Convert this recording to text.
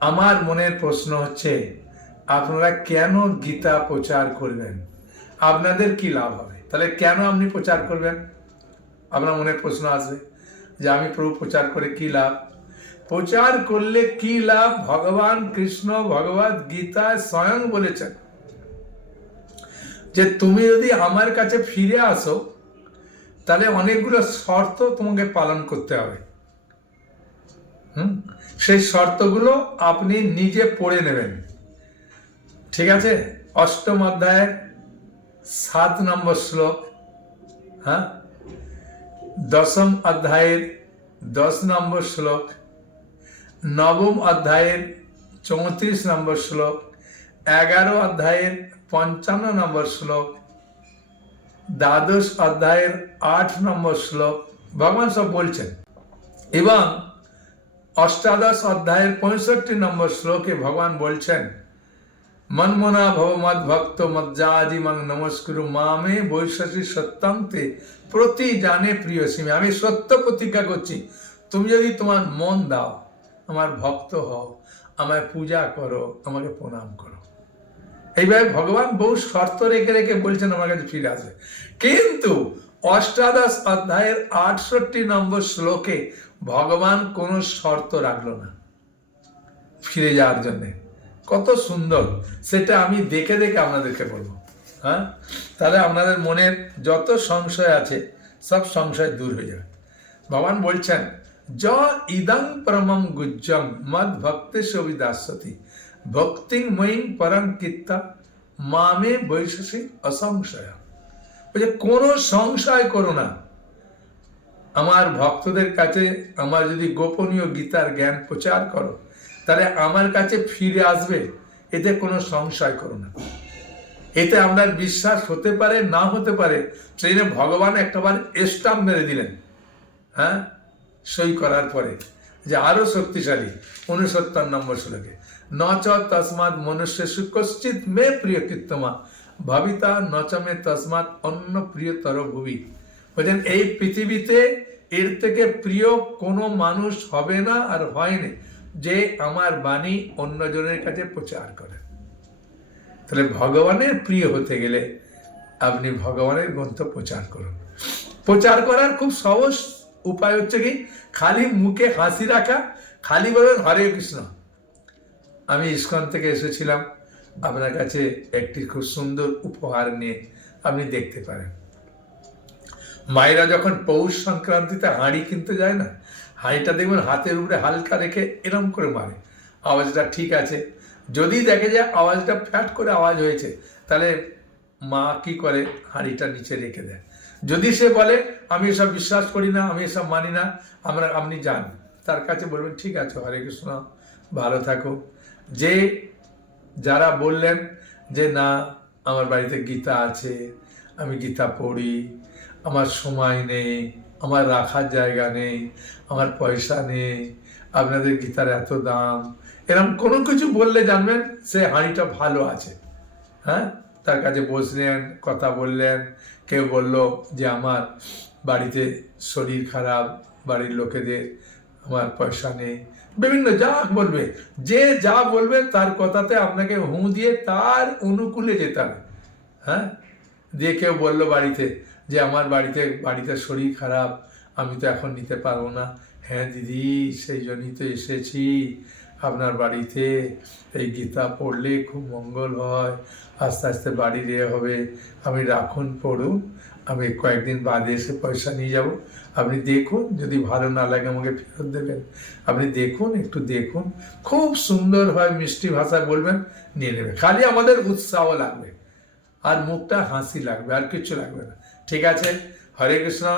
আমার মনের প্রশ্ন হচ্ছে, আপনারা কেন গীতা প্রচার করবেন? আপনাদের কি লাভ হবে? তাহলে কেন আপনি প্রচার করবেন? আপনার মনের প্রশ্ন আসবে যে আমি প্রভু প্রচার করে কি লাভ? প্রচার করলে কি লাভ? ভগবান কৃষ্ণ ভগবত গীতা স্বয়ং বলেছেন যে তুমি যদি আমার কাছে ফিরে আসো, তাহলে অনেকগুলো শর্ত তোমাকে পালন করতে হবে। হুম? সেই শর্তগুলো আপনি নিজে পড়ে নেবেন। ঠিক আছে? অষ্টম অধ্যায়ের সাত নম্বর শ্লোক হ্যাঁ? দশম অধ্যায়ের দশ নম্বর শ্লোক, নবম অধ্যায়ের চৌত্রিশ নম্বর শ্লোক, এগারো অধ্যায়ের পঞ্চান্ন নম্বর শ্লোক, দ্বাদশ অধ্যায়ের আট নম্বর শ্লোক, ভগবান সব বলছেন। এবং অষ্টাদশ অধ্যায়ের পঁয়ষট্টি নম্বর শ্লোকে ভগবান বলছেন, মনমনা ভব মদ ভক্ত মজ্জাদি মং নমস্কুরু মামে বৈশাসী সত্যান্তে প্রতি জানে প্রিয় সীমে। আমি সত্য প্রতিজ্ঞা করছি, তুমি যদি তোমার মন দাও, আমার ভক্ত হও, আমায় পূজা করো, আমাকে প্রণাম করো। এইভাবে ভগবান বহু শর্ত রেখে রেখে বলছেন, আমার কাছে ফিরে আসবে। কিন্তু অষ্টাদশ অধ্যায়ের আটষট্টি নম্বর শ্লোকে ভগবান কোনো শর্ত রাখল না ফিরে যাওয়ার জন্যে। কত সুন্দর। সেটা আমি দেখে দেখে আপনাদেরকে বলব। হ্যাঁ? তাহলে আপনাদের মনের যত সংশয় আছে, সব সংশয় দূর হয়ে যাবে। ভগবান বলছেন, য ইদং পরমম গুজ্জম মদ ভক্তি সবিদাসতি ভক্তিং ময়িং পরম কিত্তা মামে বৈশসী অসংশয়। বলছে, কোনো সংশয় করো না। আমার ভক্তদের কাছে আমার যদি গোপনীয় গীতার জ্ঞান প্রচার করো, তাহলে আমার কাছে ফিরে আসবে, এতে কোনো সংশয় করো না। এতে আপনার বিশ্বাস হতে পারে, না হতে পারে ট্রেনে ভগবান একটাবার স্টাম্প মেরে দিলেন হ্যাঁ? সই করার পরে, যে আরও শক্তিশালী উনসত্তর নম্বর শ্লোকে, ন চ তসমাৎ মনুষ্য কশ্চিৎ মে প্রিয় কীর্তমা, ভাবিতা নচমে তসমাৎ অন্য প্রিয়তর ভুবি। বলছেন এই পৃথিবীতে এর থেকে প্রিয় কোনো মানুষ হবে না আর হয়নি যে আমার বাণী অন্যজনের কাছে প্রচার করে। তাহলে ভগবানের প্রিয় হতে গেলে আপনি ভগবানের গ্রন্থ প্রচার করুন। প্রচার করার খুব সহজ উপায় হচ্ছে কি? খালি মুখে হাসি রাখা, খালি বলবেন হরে কৃষ্ণ। আমি ইস্কন থেকে এসেছিলাম, আপনার কাছে একটি খুব সুন্দর উপহার নিয়ে আপনি দেখতে পারেন। মায়েরা যখন পৌষ সংক্রান্তিতে হাঁড়ি কিনতে যায় না, হাঁড়িটা দেখবেন হাতের উপরে হালকা রেখে এরম করে মারে। আওয়াজটা ঠিক আছে। যদি দেখে যে আওয়াজটা ফ্যাট করে আওয়াজ হয়েছে, তাহলে মা কি করে? হাঁড়িটা নিচে রেখে দেয়। যদি সে বলে, আমি এসব বিশ্বাস করি না, আমি এসব মানি না, আমরা, আপনি যান। তার কাছে বলবেন, ঠিক আছে, হরে কৃষ্ণ, ভালো থাকো। যে, যারা বললেন যে, না, আমার বাড়িতে গীতা আছে, আমি গীতা পড়ি আমার সময় নেই, আমার রাখার জায়গা নেই, আমার পয়সা নেই, আপনাদের গীতার এত দাম। এরকম কোনো কিছু বললে জানবেন, সে হাঁড়িটা ভালো আছে। হ্যাঁ? তার কাছে বসলেন, কথা বললেন। কেউ বলল যে, আমার বাড়িতে শরীর খারাপ, বাড়ির লোকেদের আমার পয়সা নেই। বিভিন্ন যা বলবে, যে যা বলবে তার কথাতে আপনাকে হু দিয়ে তার অনুকূলে যেতে হবে। হ্যাঁ? দিয়ে কেউ বলল বাড়িতে যে আমার বাড়িতে বাড়িতে শরীর খারাপ, আমি তো এখন নিতে পারব না। হ্যাঁ দিদি, সেই জন্যই তো এসেছি। আপনার বাড়িতে এই গীতা পড়লে খুব মঙ্গল হয়। আস্তে আস্তে বাড়ি দিয়ে হবে। আমি রাখুন পড়ুন আমি কয়েকদিন বাদে এসে পয়সা নিয়ে যাব। আপনি দেখুন, যদি ভালো না লাগে আমাকে ফেরত দেবেন। আপনি দেখুন, একটু দেখুন। খুব সুন্দর হয় মিষ্টি ভাষায় বলবেন, নিয়ে নেবে খালি আমাদের উৎসাহ লাগবে। আর মুখটা হাসি লাগবে আর কিছু লাগবে না। ঠিক আছে? হরে কৃষ্ণ।